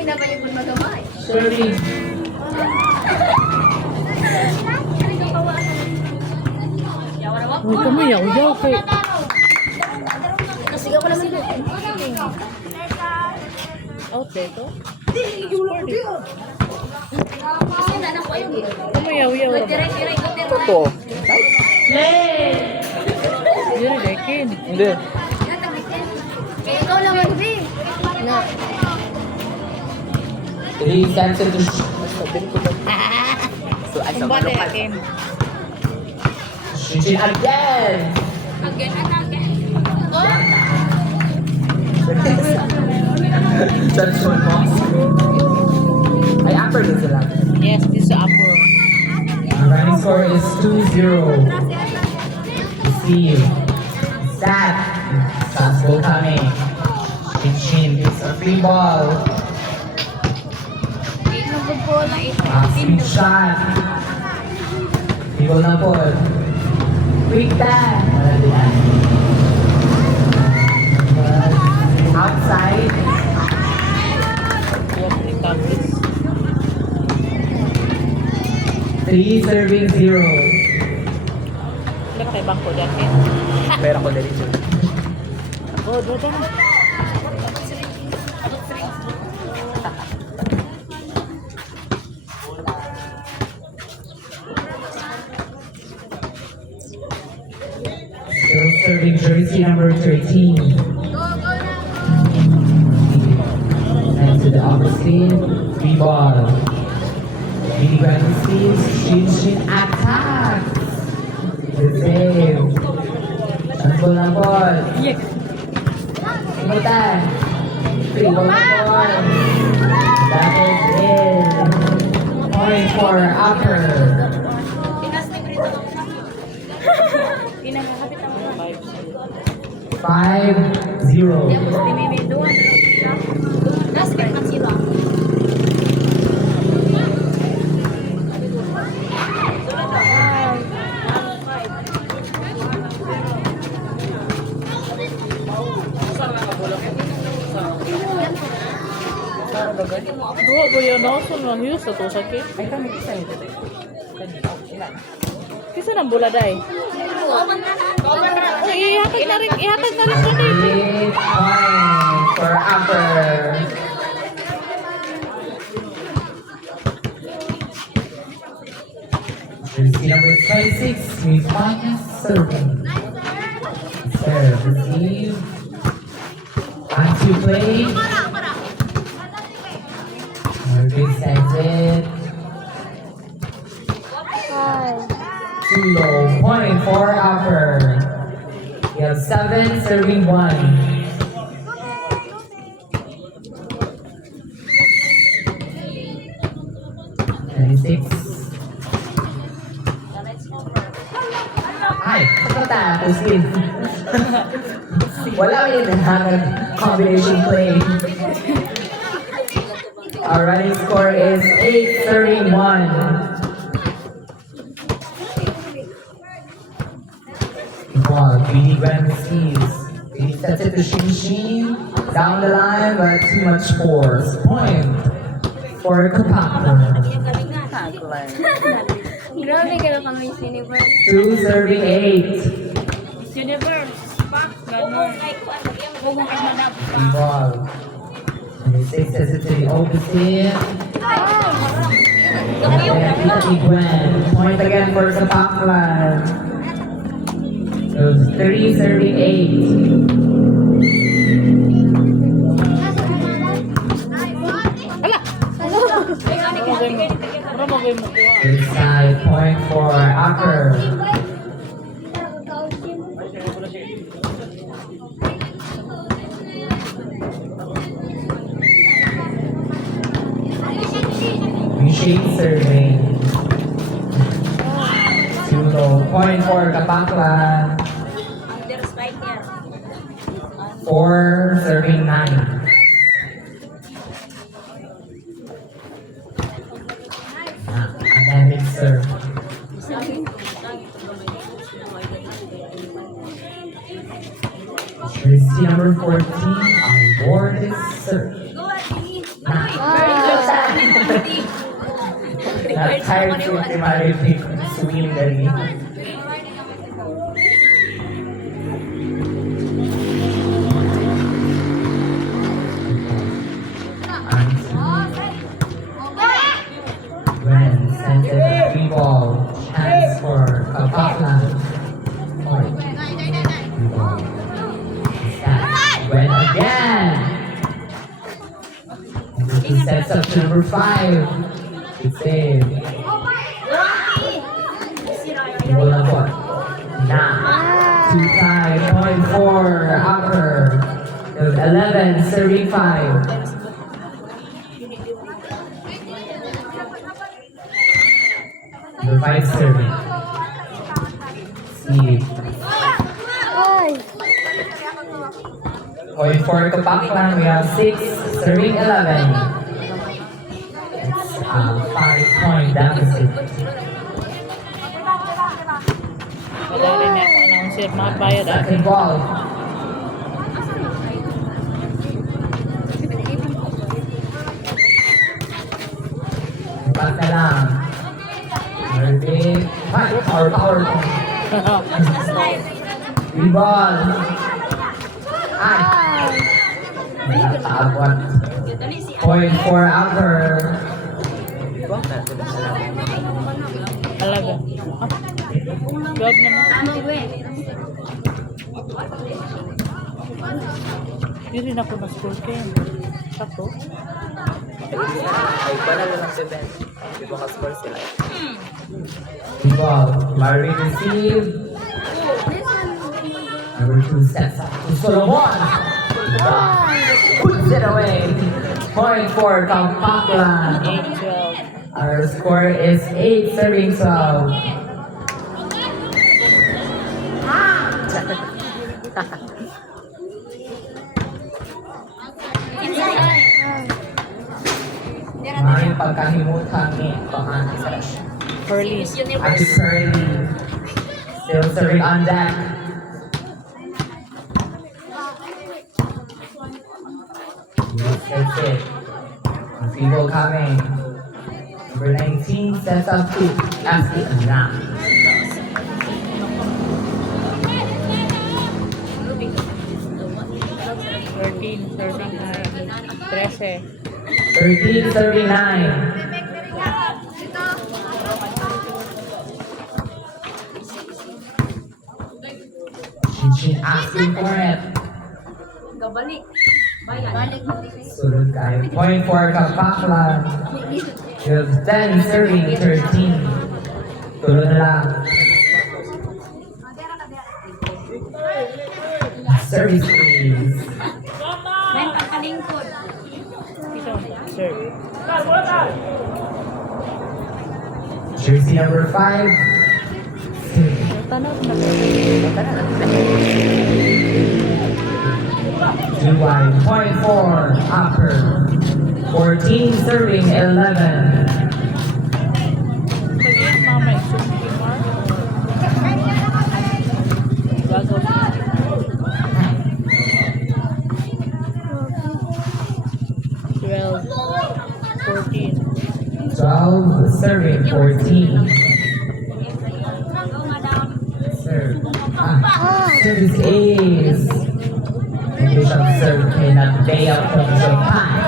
pinapayo pun magamay. Serving. Uy, kami yaw-yaw kay. Kasi ako lang sila. Out dito. Kasi nanak ko ayun. Kami yaw-yaw. Tira-tira ko tira. Ito. Play! Hindi, Rekin. Hindi. Kaya ikaw lang magbi. Na. 3 seconds to sabihin ko ba? So, ay, sa Kumbate, malupad. Rekin. Shichin again! Again and again. Oh. Search mo mo. Ay, upper din sila. Yes, this is upper. Our running score is 2-0. See you. Stat. Shots will coming. Shichin, it's a free ball. Speed shot. Bigol na po. Quick time. Wala din yan. Outside. Yes, recoveries. 3 serving 0. Look, tayo bangko dyan, Ken. Pera ko na rin yun. Oh, doon na. Still serving jersey number 13. And to the upper sleeve, 3 ball. Mini grand sleeves, Shin attack. The save. Handball na ball. Yes. Imutan. Free ball na ball. That is in. Point for upper. Pinakakapit ang mga. 5-0. Timiminduan. Nas ka ang sila. Dua ba yan ako? Saan lang yun sa to sakit? Ay, kami isa ito. Kasi nang buladay. Oh, ihatag na rin ko na eh. 8 points for upper. Jersey number 26, Miss Fanya serving. Serve, receive. On to play. Big sends it. Too low. Point for upper. We have 7 serving 1. And 6. Ay, sakota. Puskin. Wala may nahanag combination play. Our running score is 8-31. Ball, BD Grand receives. He sets it to Shin. Down the line, but too much force. Point for Kapapa. Grabe ka na kami sinibar. 2-38. Universe. Pak. Ganon. Huwag mong kamanap. Ball. 26 sets it to the opposite. Point again for Kapapa. So 3-38. Para magay mo kuha. Inside point for Acker. Machine serving. Too low. Point for Kapaklan. 4 serving 9. Dynamic serve. Jersey number 14 on board is serve. Not tired to primarily swim dali. When sent a free ball, chance for Kapaklan. When again. He sets up to number 5. It's saved. Bola po. Na. 2-tie, 0.4 upper. 11, serving 5. Number 5 serving. See. 0.4 Kapaklan. We have 6, serving 11. It's a 5-point deficit. Wala rin ako announcer, makapayad ako. Second ball. Back na lang. Ready? Power. Rebound. Ay. Nataabot. 0.4 upper. Talaga. Job naman. Hindi rin ako na-score kayo. Sakto. Ay, para lang si Ben. Di ba ka-score sila? Rebound. Larry receive. Number 2 sets up to Solomon. Puts it away. 0.4 Kapaklan. 8-12. Our score is 8 serving 12. Maraming pagkahimutan ni Pamani sa Curly's. Ate Curly. Still serving on deck. Yes, that's it. People coming. Number 19 sets up to Ashley Anna. Thirteen, 13 39. She's asking for it. Gabalik. Balik. Sulod kayo. 0.4 Kapaklan. You have 10 serving 13. Tulo na lang. Service please. Men, pagkalingkod. Ito, sir. Jersey number 5. Tanong na. 2 wide, 0.4 upper. 14 serving 11. Pag yung mama, yung mark. Bago. 12, 14. 12 serving 14. Serve. Service ace. Bishop serve cannot lay out from Japan.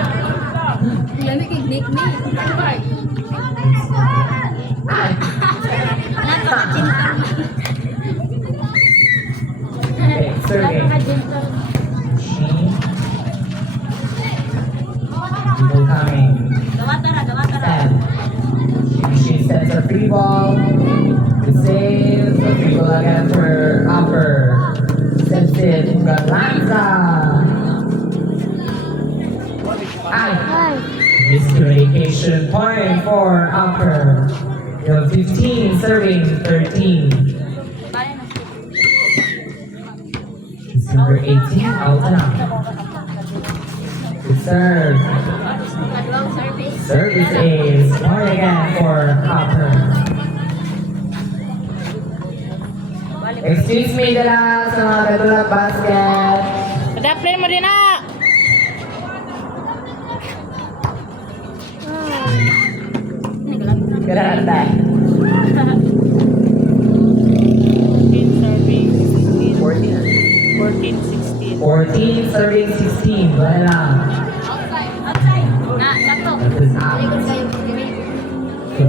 Lami kay nickname. Ay. Napaka-gentle. Okay, serving. Napaka-gentle. Machine. People coming. Gawatara. Set. She sets a free ball. The save. A free ball again for upper. Sets it. Galanza. Ay. Miscommunication point for upper. You have 15 serving 13. It's number 18 out now. Good serve. Service is point again for upper. Excuse me dala sa mga katulad basket. Adaplin mo din na! Ganun tayo. 14 serving 16. 14 serving 16. Wala lang. That is out. So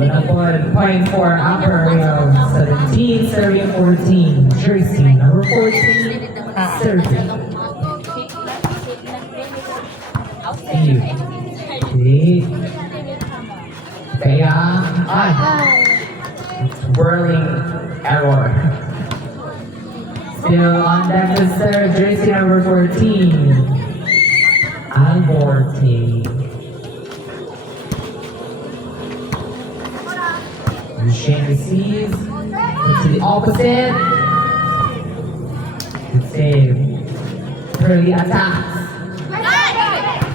point for upper row. 17 serving 14. Jersey number 14 serving. See. Kaya, whirling error. Still on deck to serve, jersey number 14, Alborte. Shane receives, to the opposite. Good save. Curly attacks.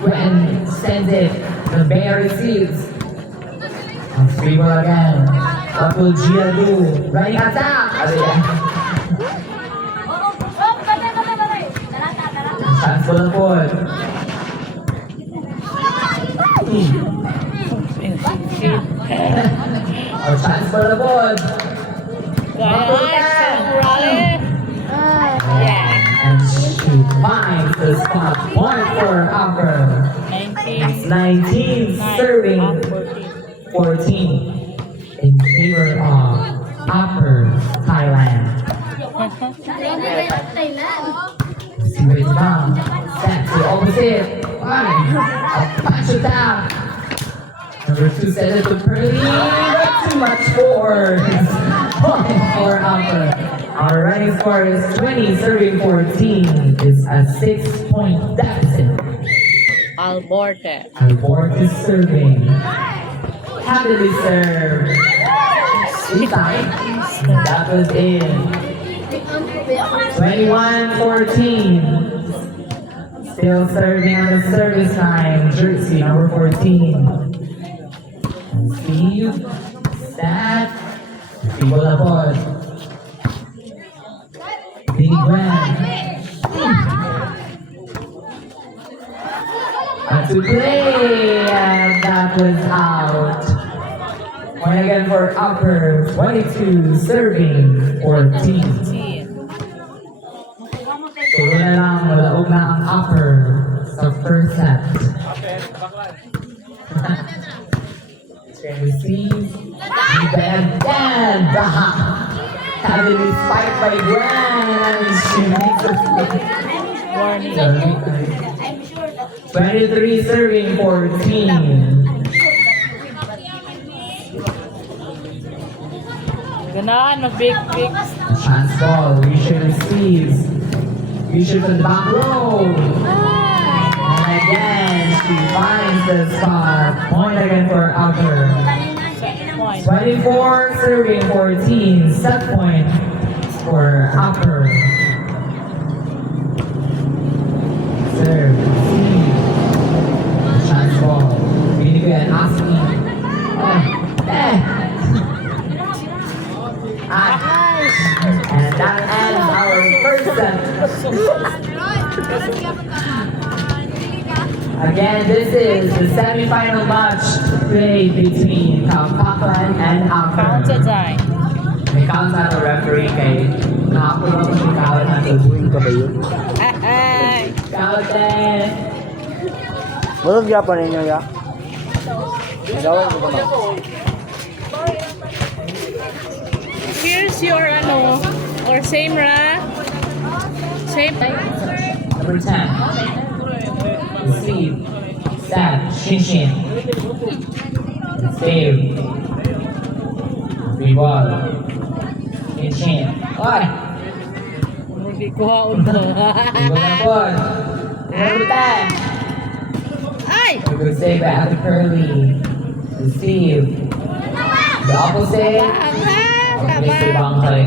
When sends it, the bear receives. And free ball again. Double Giadu. Running attack. Chance for the board. Chance for the board. And she finds the spot. Point for upper. 19 serving 14 in favor of upper Thailand. See where it's from. Set to opposite. One. A punch attack. Number 2 set it to Pearly. Too much force. Point for upper. Our running score is 20 serving 14. It's a 6-point deficit. Alborte. Alborte is serving. Happily served. Inside. That was in. 21-14. Still serving on the service line. Jersey number 14. Steve. Stat. Steve Olapod. Big Gwen. And to play, and that was out. Point again for upper, 22 serving 14. Tulo na lang, malaog na ang upper sa first set. Can receive, and heavily spiked by Gwen. She makes a 23 serving 14. Ganahan, mag-big. Chance ball, Risha receives. Risha from the back row. And again, she finds the spot. Point again for upper. 24 serving 14. Set point for upper. Serve. Chance ball. Really good. Asking. And that ends our first set. Again, this is the semi-final match played between Paklan and Counter Upper. time. May count sa the referee kay nakapun ako si Kawal na tubuin ka ba yun? Kawal Walang gyapon ninyo ya. Gawin ko ba? Here's your or same ra. Same. Number 10. Receive. Stab. Shin. Save. Free ball. Shin. Oy! Hindi ko haon mo. Free ball. Number 10. Ay! Good save by Ate Curly. Receive. The opposite. Okay, si Bangkay.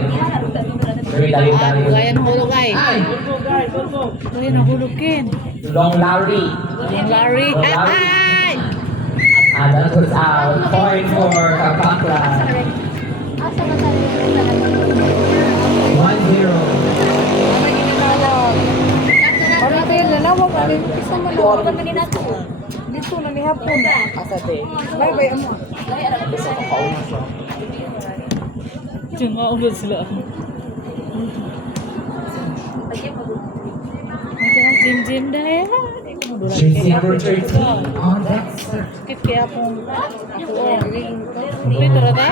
Very dali-dali. Gaya ng hulog ay. Ay! Gaya ng hulugin. Long Larry. Yung Larry. Ay! And that was out. Point for Kapakla. 1-0. Parang kayo nanawag. Isang manawag kami nato. Dito na ni hapon. Asa te? Bye-bye amo. Kauna siya. Cuma ulit sila. Gym dahil. Jersey number 13 on deck, sir. Sakit kaya akong Dito rata?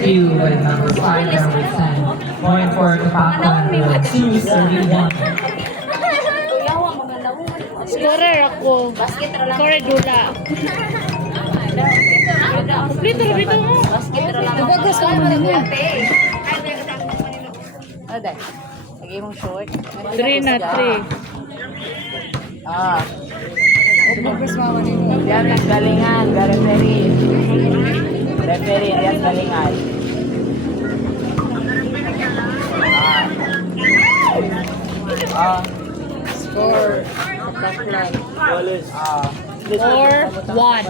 Skill by number 5, number 10. Point for Kapakwan, 231. Scorer ako. Scorer dula. Dito dito mo. Bagas ka naman mo. Ada. Lagi mong short. 3 na 3. Ah. Bagas mama nimo. Diyan ang galingan, referee. Referee, diyan galingan. Ah. Score. Wallace. 4-1. 4-1.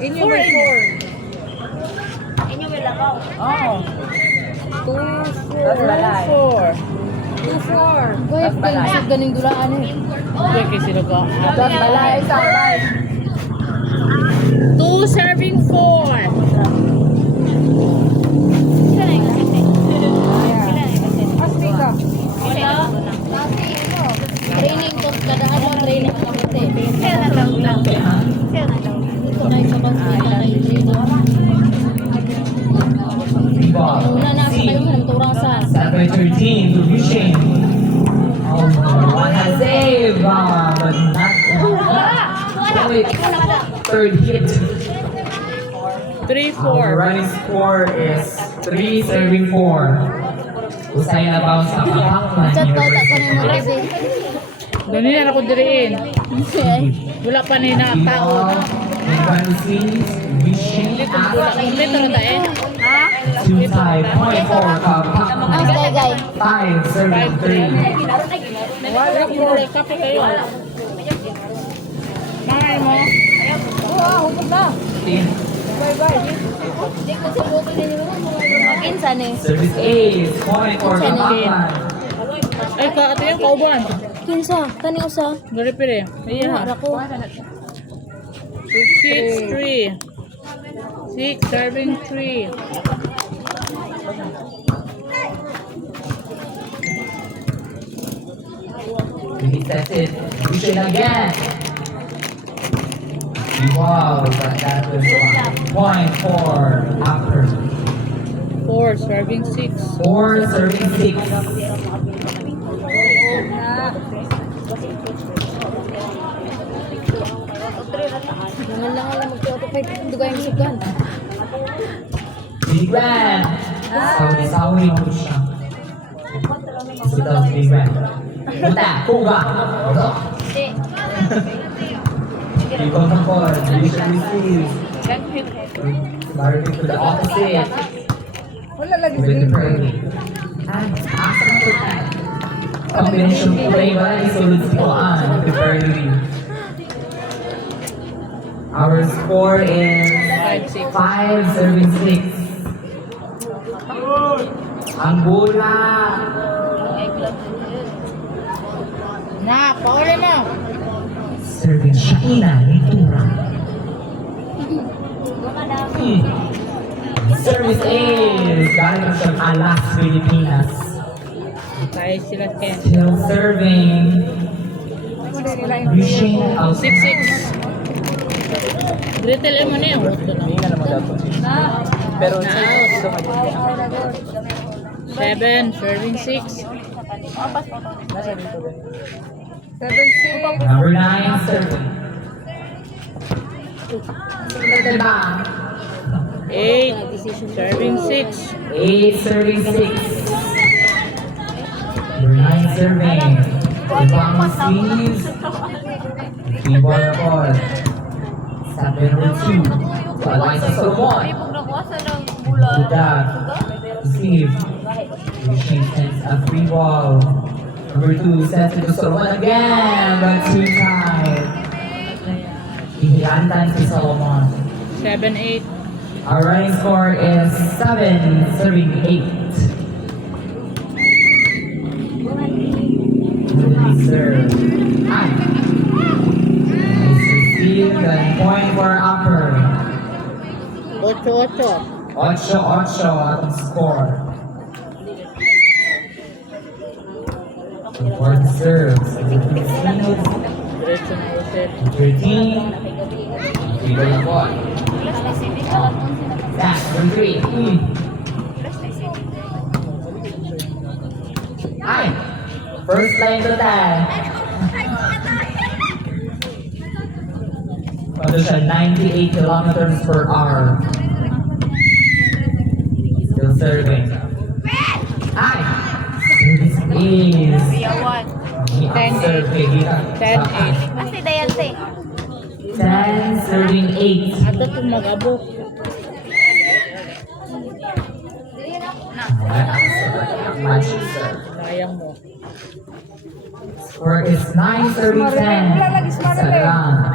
Inyo may 4. Oh. 2-4. Tas balay. 2-4. Goy, Tas balay. sa ganing dulaan eh. Kaya kasi sila ka. Tas balay sa balay. 2 serving 4. Asli ka. Training to dadaan mo training ka mo te. Dito na sa basket na training. Ball. Una na sa kayo ng turasan. 7-13 to Yushin. Oh, one has save, but not. Wait, third hit. 3-4. Our running score is 3 serving 4. Usay na bounce sa Kapakwan. Chat daw ta ko ni mo kasi. Ganyan ako diriin. Wala pa ni na tao. Dito rata eh. Two tie, point for Kapakwan. Ang gay. 5 serving 3. Wala ko mula kape kayo. Nanay mo. Huwag na. Bye-bye. Kinsa ni? Service ace, point for Kapakwan. Ay, ate yung kauban. Kinsa? Kani usa? Gari pire. Ayan ha. Ara ko. 6-3. 6 serving 3. That's it. Yushin again. Wow, that was one. Point for upper. 4 serving 6. 4 serving 6. Nangalangan lang magtuto kay dugay ang sugan. Big Grand. Sawi mo siya. Sudah Big Grand. Punta, kuga. Ikaw na po. You should receive. Marking to the opposite. Wala lagi With the Pearly. And asa na po tayo. Combination play ba? Isulod si Koan with the Pearly. Our score is 5 serving 6. Ang bola. Na, pauli mo. Serving Shaina Nitura. Service is galing from Alas, Pilipinas. Kaya sila Ken. Still serving Yushin out. 6-6. Gretel mo na yung host na. Hindi nga naman dapat. Pero sa ito 7 serving 6. nasa dito ba? 7-6. Number 9 serving. Diba? 8 serving 6. 8 serving 6. Number 9 serving. Ibang sleeves. Keyboard ball. Sabi number 2. So, Eliza Solomon. Good job. Receive. Yushin sends a free ball. Number 2 sends it to Solomon again. But 2 tied. Ihilantan si Solomon. 7-8. Our running score is 7 serving 8. Serve. 8-8. 8-8 atong score. For the serves, Diretso na ulit. 13. Dribble na ball. Back, 1-3. Ay! First line to that. Ano siya, 98 kilometers per hour. Still serving. Ay! Service is... Serve kay Gita. 10-8. Kasi Dayante. 10, serving 8. Ato itong mag-abok. Match serve. Sayang mo. Score is 9, serving 10. Isa lang.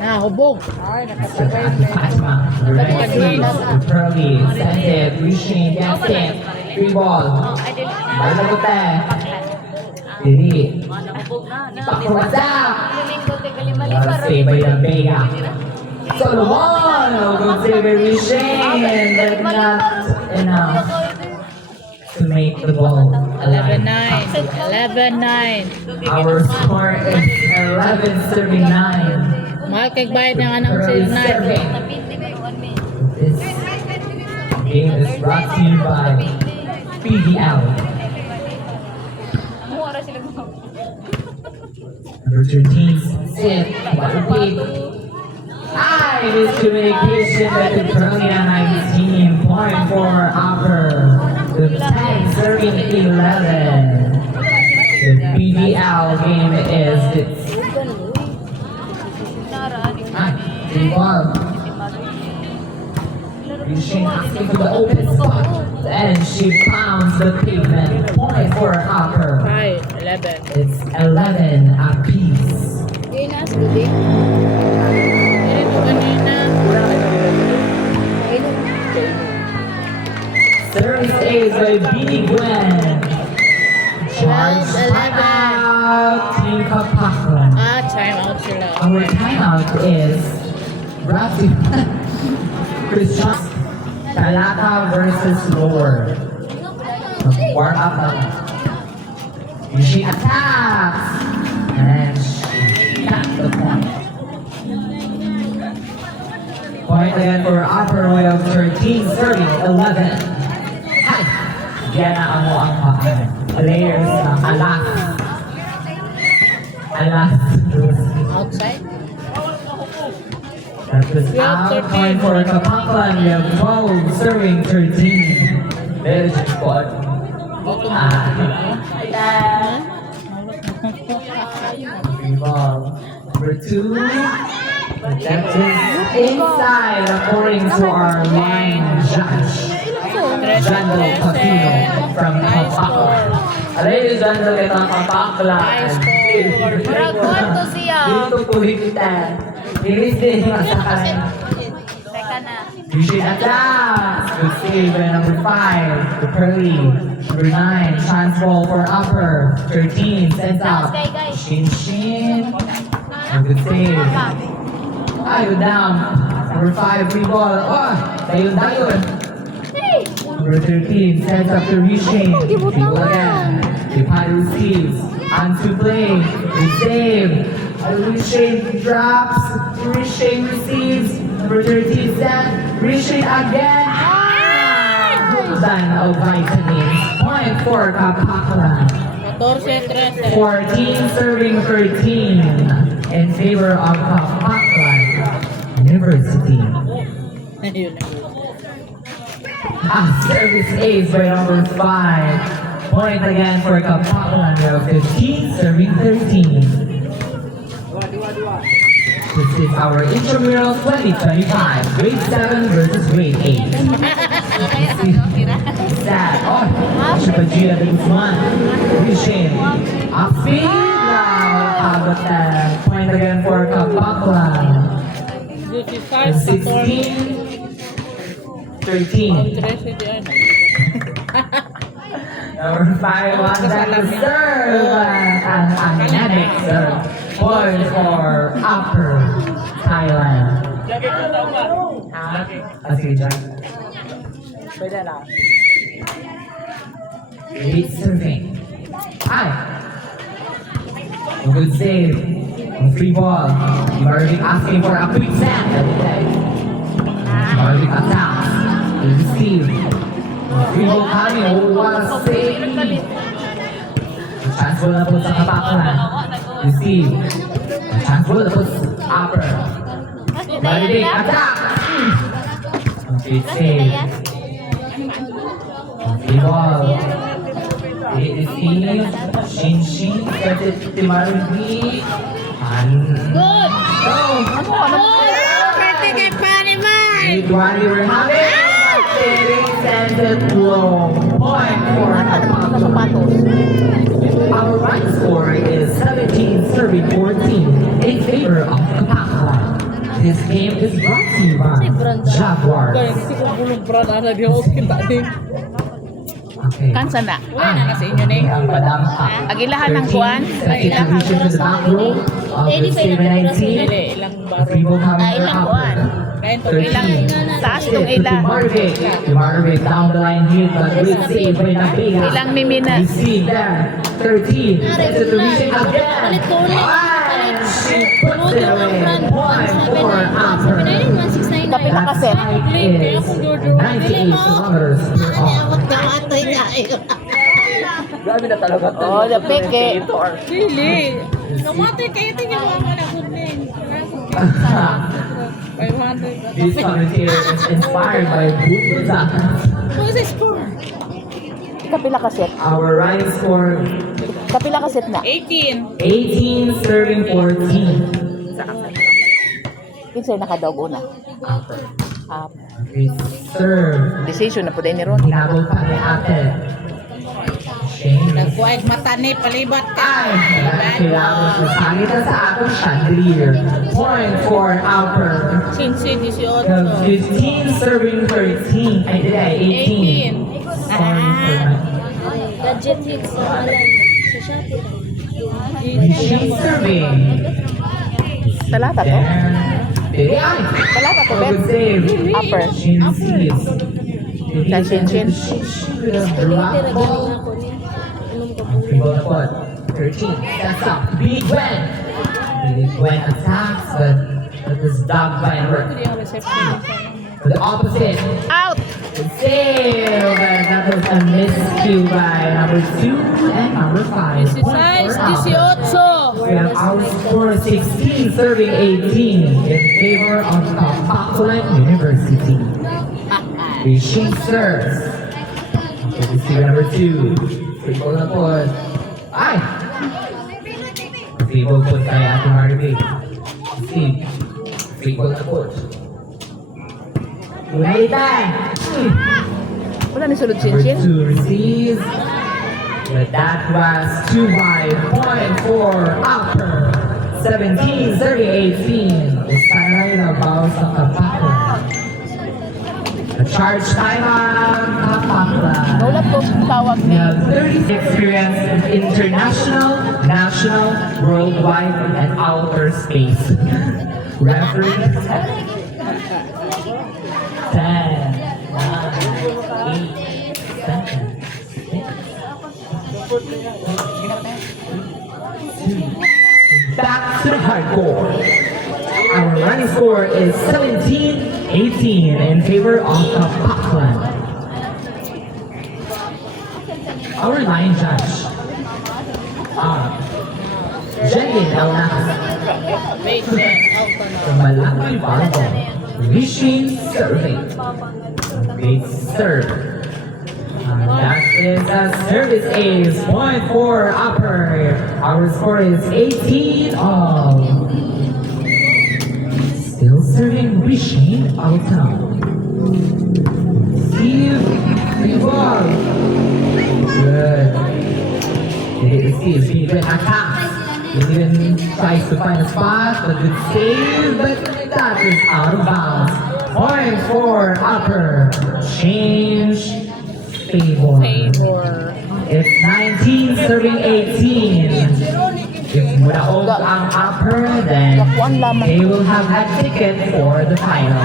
Hubog. Fatima, Pearly, Sensitive, Rishin, Gaskin, free ball. Bala ko tayo. Dili. Pakuwasak. Save by the Vega. Solomon! Good save by Rishin. But not enough to make the ball 11-9. alive. 11-9. Our score is 11, serving 9. Mahal kay bayad ng anong Pearly sale serving. na. This game is brought to you by PDL. Number 13, Sid, Waterpeak. Miscommunication with the Pearlia 19 point for upper. The 10 serving 11. The PDL game is its ball. Rishin asking for the open spot, and she pounds the pavement. Point for upper. Ay, 11. It's 11 apiece. Ito kanina. Service A's by Beanie Gwen. Charge 11. out Team Kapaklan. Time out sila. Our timeout is brought to Christian Talata versus Lord. Warm up na. She attacks. And she got the point. Point again for upper way of 13, serving 11. Hi! Yan na ang mo ang players na alas. Alas. Outside? That was out point for Kapaklan. We have 12, serving 13. There's your spot. Free ball. Number 2. That is inside according to our line judge. Jando Casino from Kapaklan. Ladies and gentlemen, ito ang Kapaklan. Murag kwarto siya. Dito po kita. Iris din yung asakan. Teka na. Rishin attacks. Good save by number 5. The Pearly. Number 9. Chance ball for upper. 13. Sends out. Shin. And good save. Ayun down. Number 5. Free ball. Oh! Dayon. Number 13. Sends up to Rishin. Free ball again. Depay receives. On to play. Good save. Rishin drops. Rishin receives. Number 13 set. Rishin again. Done of vitamins. Point for Kapaklan. 14-13. 14 serving 13 in favor of Kapaklan University. Ayun na. Service ace by number 5. Point again for Kapaklan. We have 15 serving 13. This is our intramural 2025, grade 7 versus grade 8. Sad. Oh, Shubajia de Guzman. Rishin. Upspeed. But point again for Kapaklan. 16. 13. Number 5 wants that to serve. An anemic serve. Point for upper Thailand. Lagi ko tao ba? Ha? Ah, sige, Jack. Pwede na. Great serving. Hi. A good save. A free ball. Marvin asking for a quick send. Marvin attacks. Receive. Free ball coming. Oh, what a save. Chance ball na po sa kapaklan. Receive. Chance ball na po sa upper. Marvin attack. Great save. Free ball. Receive. Shin. Started to Marvin. Good! Iguali we're having extended blow. Point for our right score is 17 serving 14 in favor of Kapaklan. This game is brought to you by Jaguars. Kasi kung bulong brad, ana di ako kita din. Okay. Kansa na. Wala na sa inyo ni. Ang padampa. Agilahan ng kuwan. Distribution to the back row of the 719. Dili, ilang baro. Free-ball coming Ilang out. kuwan. Kain to, 13. ilang. Taas tong ila. Marvin down the line here, but good save by Nabiga. Ilang mimina. You see there, 13. It's a reaching again. And she puts it away. Point for Amber. Kapila kasi. That is 98 kilometers per hour. Grabe na talaga to. Oh, the peke. Dili. Kamatay kayo ito yung mga na kuning. 500. This commentator is inspired by Buddha. What's the score? Kapila kaset. Our running score, Kapila kaset na. 18. 18 serving 14. Kinsay nakadaog una. We serve. Decision na po din ni Ron. Hinabol pa ni ate. Shane. Nagkuhaig mata ni palibat ka. Ay, kailangan ko salita sa akong chandelier. Point for Alper. Sinsi 18. 15 serving 13. Ay, hindi, 18. Sorry for my... Gadget hits sa alam sa Shopee. She's serving. Talata to. There. Ay! Talata to, Good Ben. save. Upper. Shin sees. Shin. Drop ball. Dribble the foot. 13. That's up. Big Gwen. Big Gwen attacks, but this dog by work. To the opposite. Out! Good save. And that was a miscue by number 2 and number 5. Size 18. We have our score 16 serving 18 in favor of Kapaklan University. She serves. Okay, receiver number 2. Free ball na po. Ay! Free ball po kay Ate Harvey. Receive. Free ball na po. United! Wala ni sulod Number Shin. 2 receives. But that was too high. Point for Upper. 17, 30, 18. Usaray na bawal sa Kapaklan. The charge time on Kapaklan. Naulat ko tawag We ni. have 30 experience in international, national, worldwide, and outer space. Referee 10, 9, 8, 7, 6, back to the hardcore. Our running score is 17-18 in favor of Kapaklan. Our line judge, Jenny Elnas, from Malaki Volleyball, Rishi serving. Great serve. That is a service ace. Point for Upper. Our score is 18 all. Still serving Rishi Altam. Steve, free ball. Good. Steve, good attack. He even tries to find a spot, but good save, but that is out of bounds. Point for Upper. Change favor. It's 19 serving 18. If Mudaog ang upper, then they will have a ticket for the final.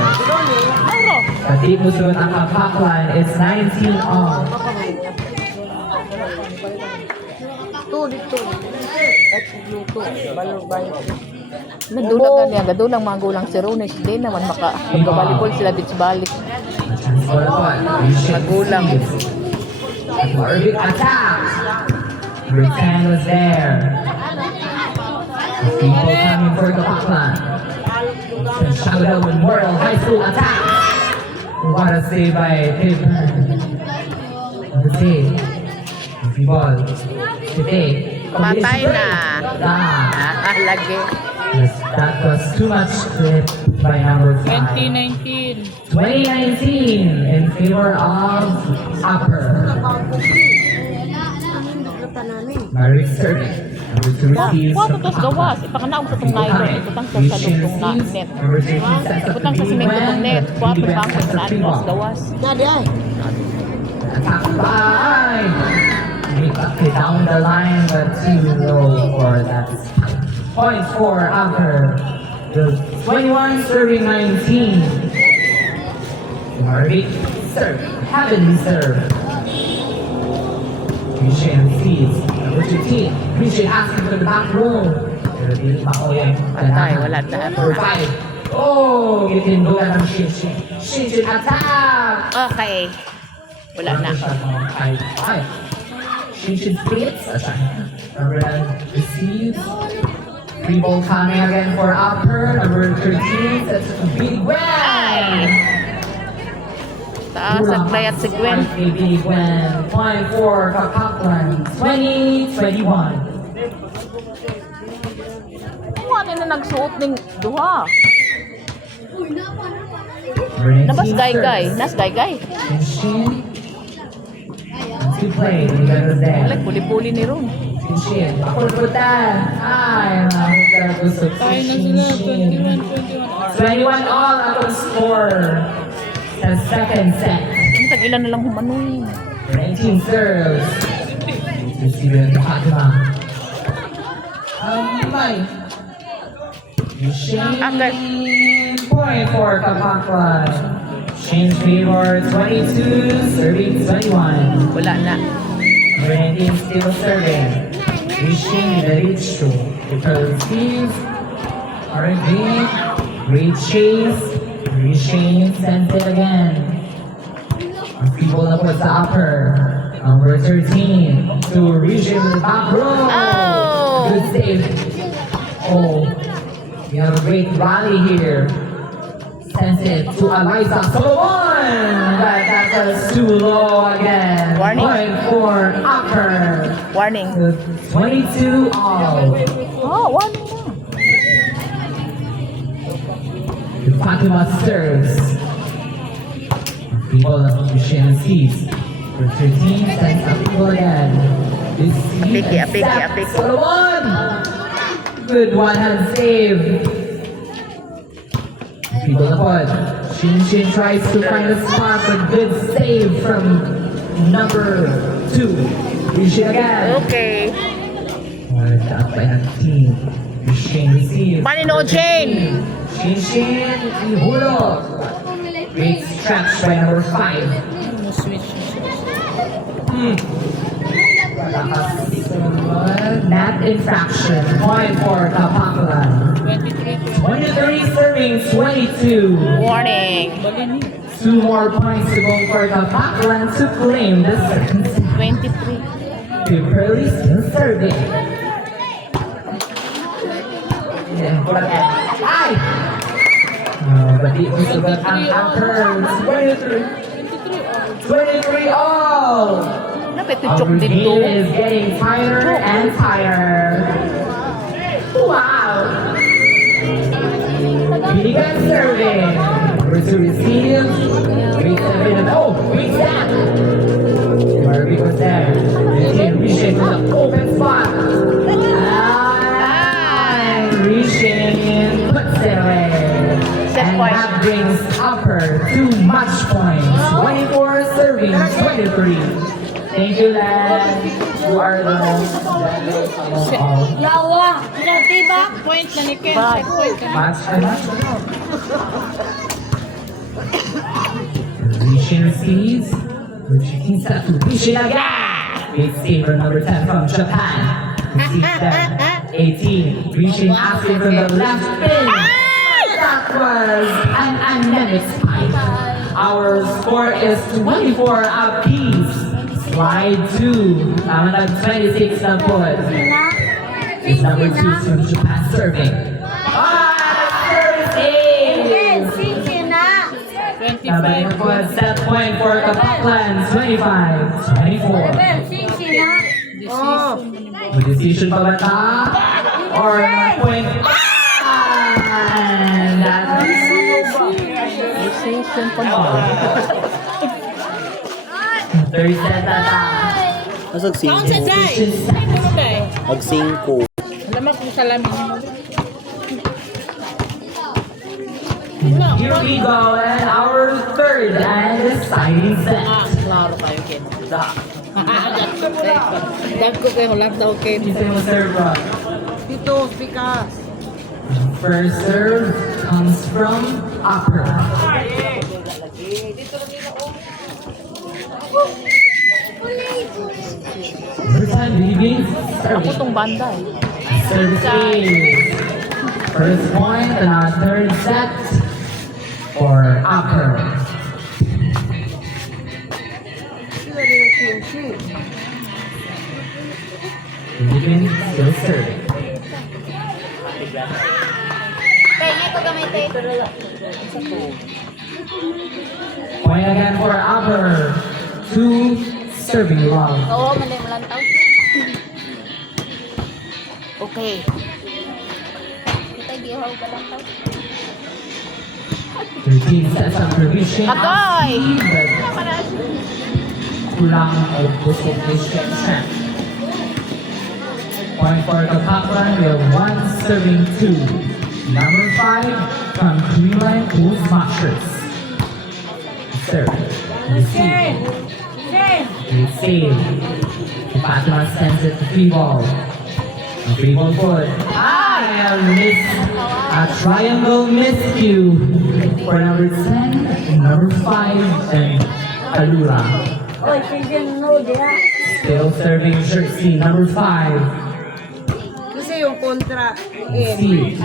But di musunod ang Kapaklan, it's 19 all. Nadula ka niya, gadulang mga gulang si Rones. Di naman maka-volleyball sila dito balik. Magulang. Marvick attack. Britain was there. People coming for Kapaklan. Shagadaw Memorial High School attack. What a save by Tipan. What a save. Ball. Today. Patay na. Lagi. Yes, that was too much clip by number 5. 2019. 2019 in favor of upper. Marie serving. Number 2 receives Wa to gawas, ipakanaog sa tong nylon, ibutang sa lutong na net. Number 3 sets up Ibutang sa simento ng net, wa to bang sa atmos gawas. Attack by. Okay, down the line, but too low for that. Points for upper. The 21 serving 19. Marie serve. Heavenly serve. Yushin sees. Number 15. Yushin asking for the back room. Patay, wala na. Number 5. Oh, you can do that on Shinshin. Shinshin attack! Okay. Wala na. Five. Shinshin splits. Number 9 receives. Free ball coming again for upper. Number 13. That's a big Gwen! Taas ang playat si Gwen. Big Gwen. Point for Kapaklan. 20-21. Ano na nagsuot ng duha? Nabas Gay-gay. Nas gay-gay. Shinshin. To play. We got it there. Wala, puli-puli ni Ron. Shinshin. Pakulputan. Ay, mga gusto. Tayo na sila. 21 all at the score. The second set. Ang tag-ilan na lang humanoy. 19 serves. Receiver Fatima. May. Shane. Point for Kapaklan. Shane's favor 22, serving 21. Wala na. Randy still serving. Wishing the reach to. Because Steve. RG. Great chase. Reshane sends it again. People up with the upper. Number 13. To Reshane with the back row. Oh! Good save. Oh. We have a great rally here. Sends it to Eliza Solomon. But that was too low again. Warning. Point for upper. Warning. 22 all. Oh, warning na. Fatima serves. People of Shannon sees. For 13 sends up people again. Apiki. Solomon. Good one-hand save. People upon. Shin tries to find a spot, but good save from number 2. Shin again. Okay. Well, shot by her team. Shin receives. Manino Jane. Shin ihulog. Great stretch by number 5. Net infraction. Point for Kapaklan. 23 serving 22. Warning. 2 more points to go for Kapaklan to claim the second set. 23. Kimberly still serving. Ay! But the Usugat ang upper. 23 all. Napituchok Our dito. game is getting tighter and tighter. Wow! Binigan serving. To receive. Great serving. Oh, great snap. Marvin was there. Reshane with the open spot. Reshane puts it away. Set And point. that brings upper 2 match points. 24 serving 23. Thank you, Len. You are the Lawa. Diba? Point na ni Ken. Bag. Point na. match and match. Rishin receives. Rishin set to Rishin again. Great saver number 10 from Japan. Receives that 18. Rishin asking from the left spin. That was an anemic spike. Our score is 24 apiece. Slide 2. Tama na 26 na po. It's number 2 from Japan serving. Service ace! Sabay na po at set point for Kapaklan. 25-24. May decision pa ba ta? Or point? And that's Decision pa mo. third set na ta. Masag Count sa Jai. Ano kay? Mag 5. Alam mo kung salamin mo. Here we go, and our third and deciding set. Klaro kayo, Ken. Dag ko kayo, lang daw, Ken. Isa mo serve, bro. Dito, pikas. First serve comes from upper. First time leaving, Ako serving. tong banda eh. Service ace. First point in our third set for upper. Leaving, still serving. Point again for upper. 2 serving love. Oo, mali mo lang tao. Okay. Kita gihaw ka lang tao. 13 sets of provision. Agoy! Kulang o gusto restriction. Point for Kapaklan, we have 1 serving 2. Number 5 from Greenland Cool Smashers. Serve. Receive. Receive. Patma sends it to free ball. A free ball put. I missed a triangle miscue for number 10, number 5, and Alura. Still serving jersey number 5. Kasi yung kontra. Receive.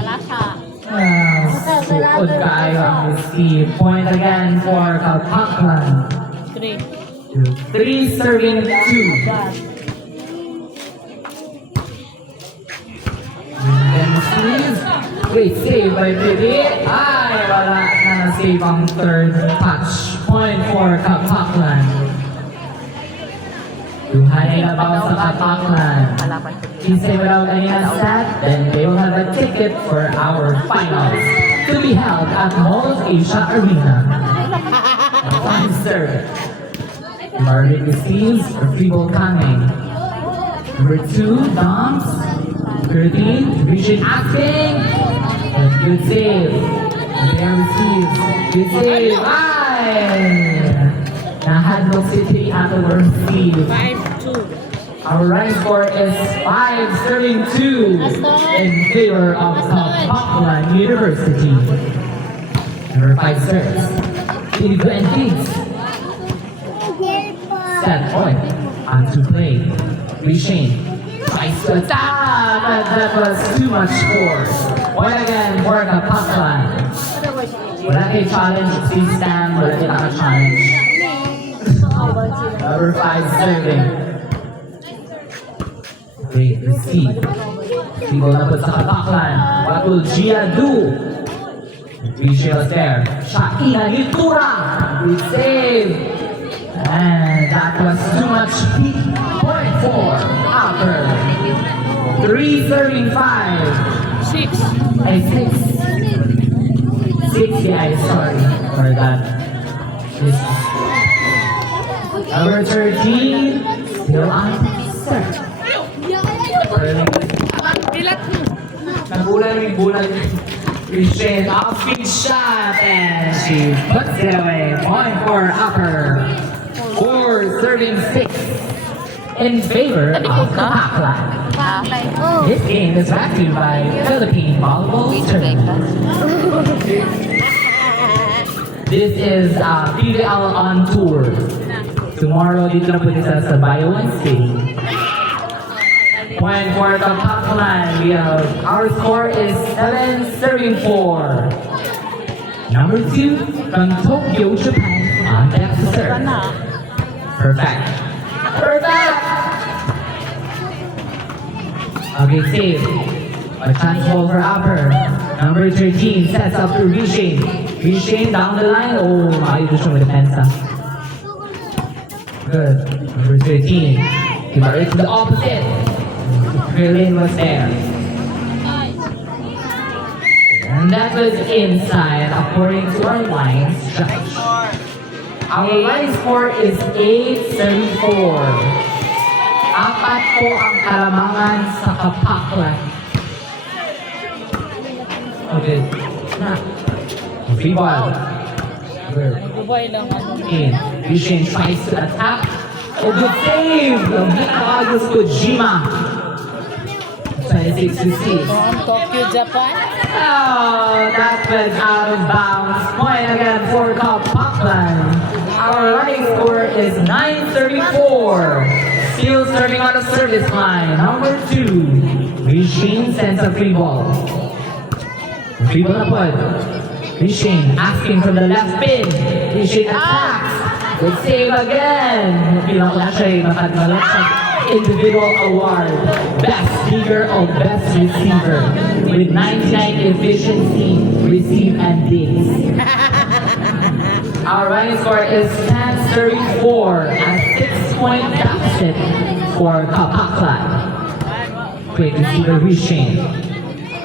Sukod kayo ang receive. Point again for Kapaklan. 3 serving 2. And squeeze. Great save by Bibi. Ay, wala na na-save ang third touch. Point for Kapaklan. Duhanay na ba sa Kapaklan? Kalaban ko. Kisay without any set, then they will have a ticket for our finals to be held at Mall of Asia Arena. One serve. Marvin receives a free ball coming. Number 2, Doms. 13, Vision asking. And good save. And there receives. Good save. Ay! Nahadlok City at the receive. 5-2. Our running score is 5 serving 2 in favor of Kapaklan University. Number 5 serves. Iligo and Kings. Set point. On to play. Reshane. Tries to attack, but that was too much force. Point again for Kapaklan. Wala kay challenge si Stan. Wala kay naka-challenge. Number 5 serving. Great receive. People na po sa Kapaklan. What will Gia do? Risha was there. Shakina Nitura. Good save. And that was too much heat. Point for upper. 3 serving 5. 6. Ay, 6. 6, yeah, sorry for that. Number 13. Still on set. Dilat mo. Nagulan yung bulan. Rishin, off-speed shot, and she puts it away. Point for upper. 4 serving 6. in favor of Kapaklan. This game is brought to you by Philippine Volleyball Tournament. This is PVL on tour. Tomorrow, dito na po nila sa Bayawan City. Point for Kapaklan. Our score is 7-4. Number 2 from Tokyo, Japan on deck to serve. Perfect. Perfect! Okay, save. A chance ball for upper. Number 13 sets up to Rishane. Rishane down the line. Oh, ayos siya with the pensa. Good. Number 13. He married to the opposite. Krillin was there. And that was inside according to our line judge. Our line score is 8-4. Apat po ang kalamangan sa Kapaklan. Okay. Na. Free ball. Good. Dubai lang ano. In. Yushin tries to attack. Oh, good save! Mika Agus Kojima. 26 received. From Tokyo, Japan. Oh, that was out of bounds. Point again for Kapaklan. Our running score is 9-34. Still serving on the service line. Number 2. Rishine sends a free ball. Free ball na po. Rishine asking from the left pin. Rishine attacks. Good save again. Bilang ko na siya makadmalak siya. Individual award. Best leader or best receiver. With 99 efficiency, receive and digs. Our running score is 10-34 at 6-point deficit for Kapaklan. Quick receiver Rishane.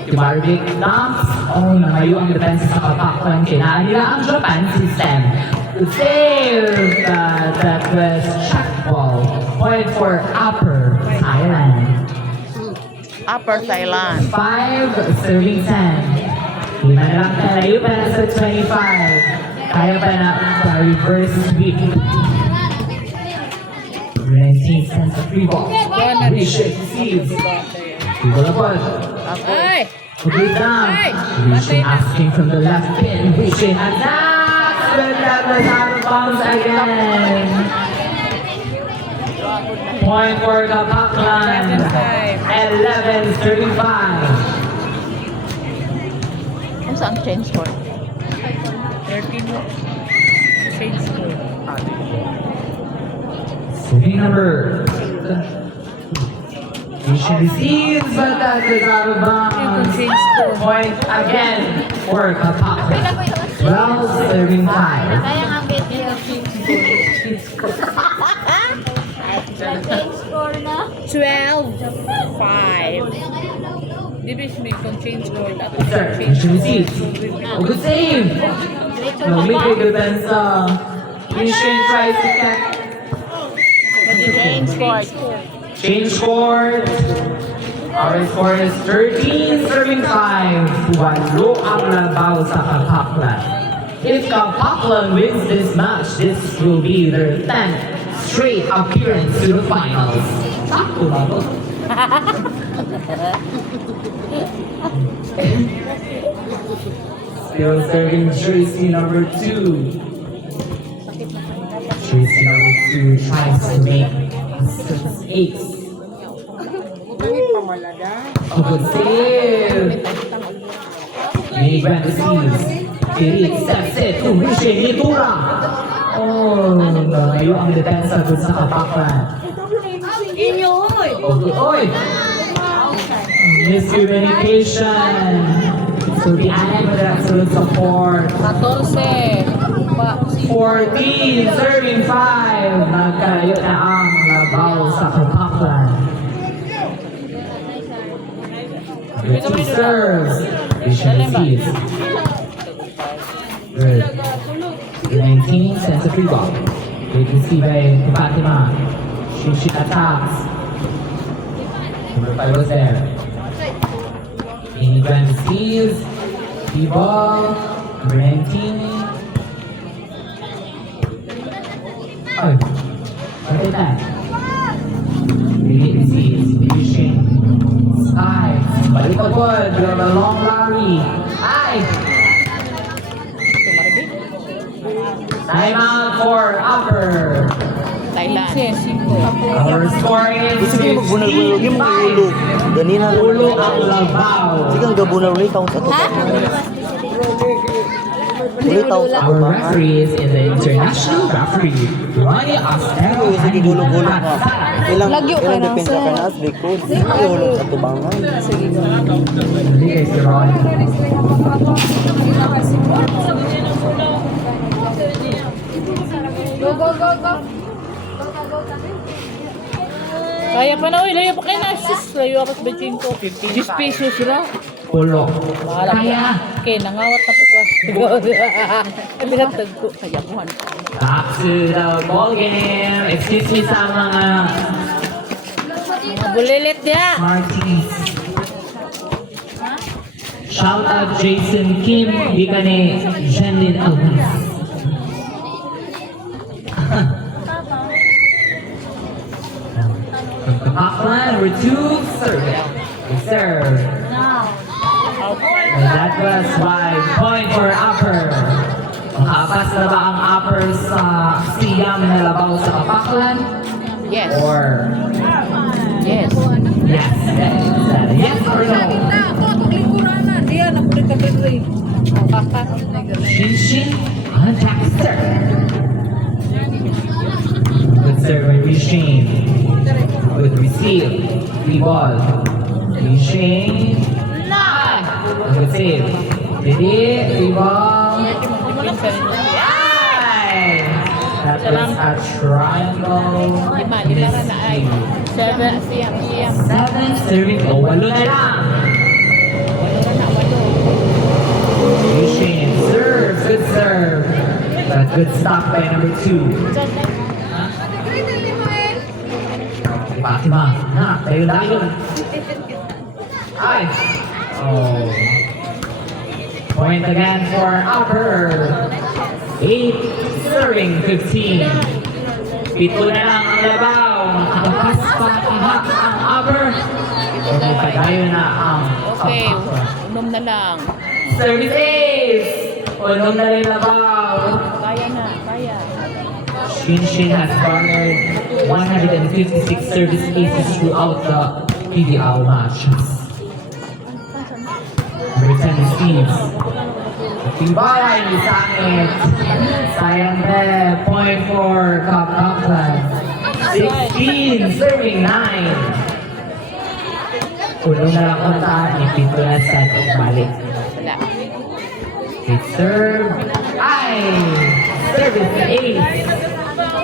Tumarvik dumps. Oh, namayo ang depensa sa Kapaklan. Kinaan nila ang Japan system. Good save! That was check ball. Point for upper Thailand. Upper Thailand. 5 serving 10. Lima na lang tayo para sa 25. Kaya pa na reverse sweep. 19 sends a free ball. Rishane receives. Free ball na po. Ay! Okay, down. Rishane asking from the left pin. Rishane attacks. But that was out of bounds again. Point for Kapaklan. 11-35. Kung saan change score? 13 mo. Change score. Serving number. Rishane receives, but that is out of bounds. Change score. Point again for Kapaklan. 12 serving 5. Kaya nga video. Change score na. 12-5. Di ba may kung change score? Dapat Sir, change Rishane receives. Oh, good save. No, make a good defense. Rishane tries to catch. Change score. Change score. Our score is 13 serving 5. Walo ang labaw sa Kapaklan. If Kapaklan wins this match, this will be their 10th straight appearance to the finals. Sakto ba to? Still serving jersey number 2. Jersey number 2 tries to make ace. Oh, good save! Mini Grand receives. Pirit steps it to Rishane Nitura. Oh, nalayo ang depensa dun sa Kapaklan. Oh, good. Oy! Miscommunication. So the with absolute support. 14. 14, serving 5. Nagkalayo na ang labaw sa Kapaklan. Good serves. Rishane receives. Good. 19 sends a free ball. Good receive by Fatima. She attacks. Number 5 was there. Amy Grant receives. Free ball. Number 19. Oh. Look at that. Balikapod, you have a long rally. Ay! Time out for upper. Thailand. Our score is Sige, magbunal-bunal. Sige, mag-ulo. 65. Ganina lang. Ulo ang labaw. Sige, ang gabunal-ulit. Taon sa tuta. Ulit taon sa Our tuta. referees in the international referee, Ronnie Ostero. Sige, gulo-gulo ka. Ilang Lagyo ka na, depensa sir. ka na as record. Sige, hulog sa tubangan. Hindi guys, si Ronnie. Go, go, go, go. Kaya pa na, uy, layo pa kayo na. Sis, layo ako sa betching ko. 10 pesos na. Ulo. Bahala ka. Kaya. Okay, nangawat na po ka. Binatag ko. Kaya buhan. Back to the ball game. Excuse me sa mga Bulilit niya. Martins. Shout out Jason Kim, di ka ni Jenlyn Alvarez. Kapaklan, number 2, serve. Serve. And that was by point for upper. Makapas na ba ang upper sa siyam na labaw sa Kapaklan? Yes. Or Yes. yes? Yes or no? Shinshin attack serve. Good serve by Rishin. Good receive. Free ball. Rishin. Good save. Ready? Free ball. Ay! That was a triangle. Lima na na ay. 7, siyam. 7 serving. Oh, walo na lang. Rishin serve. Good serve. But good stop by number 2. Fatima. Na, tayo yun. Ay. Oh. Point again for upper. 8 serving 15. Pito na lang ang labaw. Nakakapas pa kahap ang upper. Pagkadayo na ang Okay. upper. Unom na lang. Service ace. Unom na rin labaw. Kaya na. Kaya. Shinshin has garnered 156 service aces throughout the PDL matches. Number 10 is Steve. Tibay, sangit. Sayang na. Point for Kapaklan. 16, serving 9. Ulo na lang unta. Ipinto na sa balik. Wala. It serve. Ay! Service ace.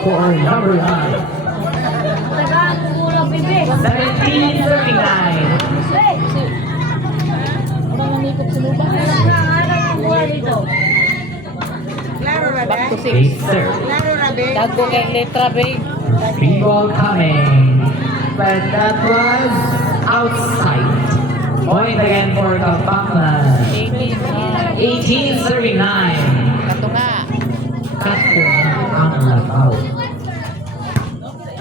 For number 9. 17, serving 9. Back to 6. Ace serve. Dago kay letra, babe. Free ball coming. But that was outside. Point again for Kapaklan. 18 serving 9. Kato nga. Kato ang labaw.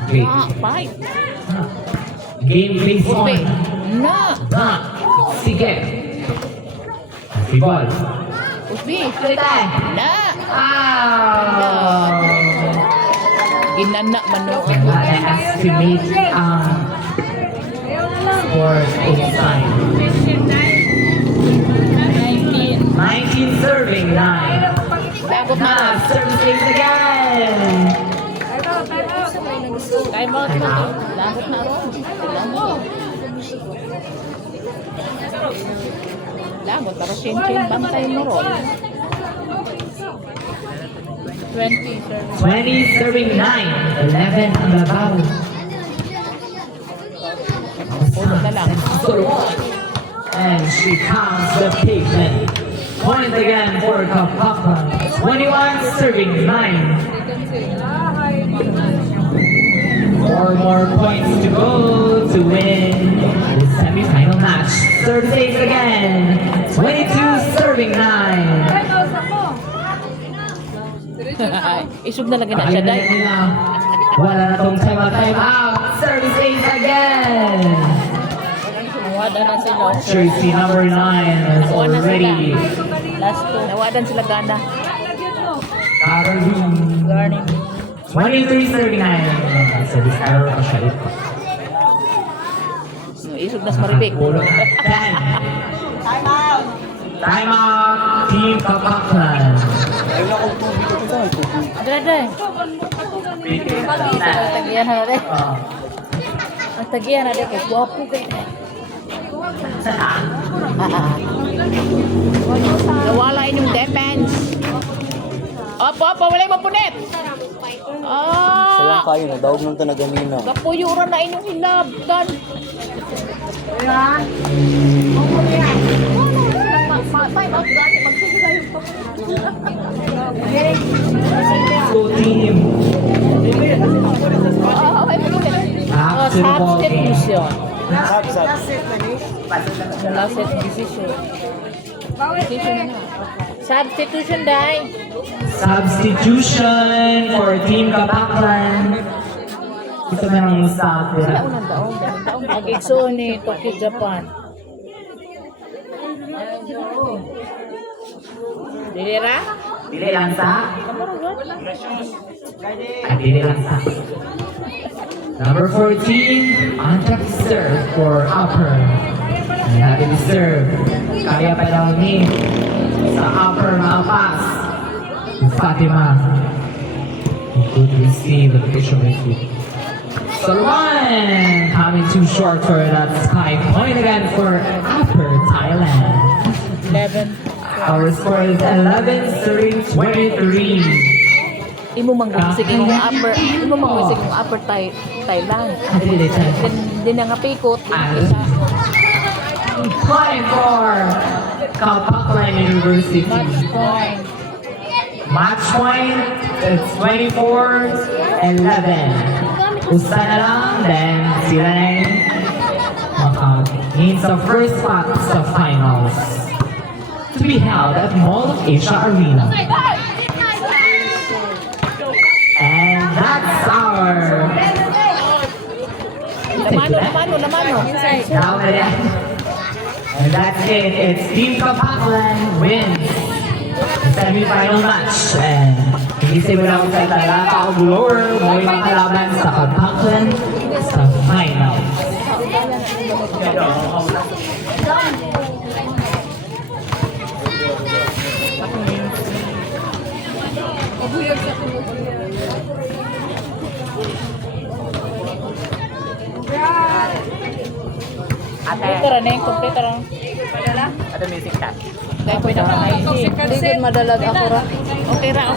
Great. 5. Game face Upe. on. Na. Na. Sige. Free ball. Usbi. Kulitan. Na. Ah! Ginana man no. Na-estimate ang score inside. 19 serving 9. Lagot na. Serving again. Kaya mo. Lagot na ron. Lagot. Pero chin-chin. Bantay mo ron. 20, sir. 20 serving 9. 11 on the bow. Pulo na lang. And she counts the pavement. Point again for Kapaklan. 21 serving 9. 4 more points to go to win the semi-final match. Service ace again. 22 serving 9. Isog na lagi na siya, day. Wala na tong time out. Service ace again. Wada na sila. Jersey number 9 is already Last two. Nawadan sila gana. Garden. Garning. 23-39. Sa Bisaro pa siya ito. No, isog na sa maribig. Bulong na 10. Time out. Team Kapaklan. Ayun akong tubig ito sa tubig. Daday. Tagiyan na rin. Ang tagiyan na rin. Guwapo kayo. Nawala inyong defense. Opo, wala yung mapunit. Sayang kayo na, daog ng tanagaminaw. Kapuyuran na inyong hinabdan. So team. Back to the ball game. Substitution. Sab. Last set decision. Substitution, Day. Substitution for Team Kapaklan. Ito na ang stop. Mag-igsoon ni Tokyo, Japan. Dilira? Dili lang sa? Dili lang sa. Number 14, Antak serve for upper. Natin serve. Kaya pa lang ni sa upper pass. Fatima. Good receive the pitcher receive. Salman coming too short for that sky point again for upper Thailand. 11. Our score is 11-23. Imo mangusig yung upper. Imo mangusig yung upper Thailand. Din nga pikot. Isa. Point for Kapaklan University. Match point. Match point, it's 24-11. Usta na lang, then sila na yung means the first spot sa finals to be held at Mall of Asia Arena. And that's our... Lamano. Now that and that's it. It's Team Kapaklan wins the semi-final match. And hindi sila lang sa talata o blower mo yung makalaban sa Kapaklan sa final. Kompleto rin. Kompleto rin. Ada music tap. Dahil pwede ka na. Hindi ko madalag ako ra. Okay ra.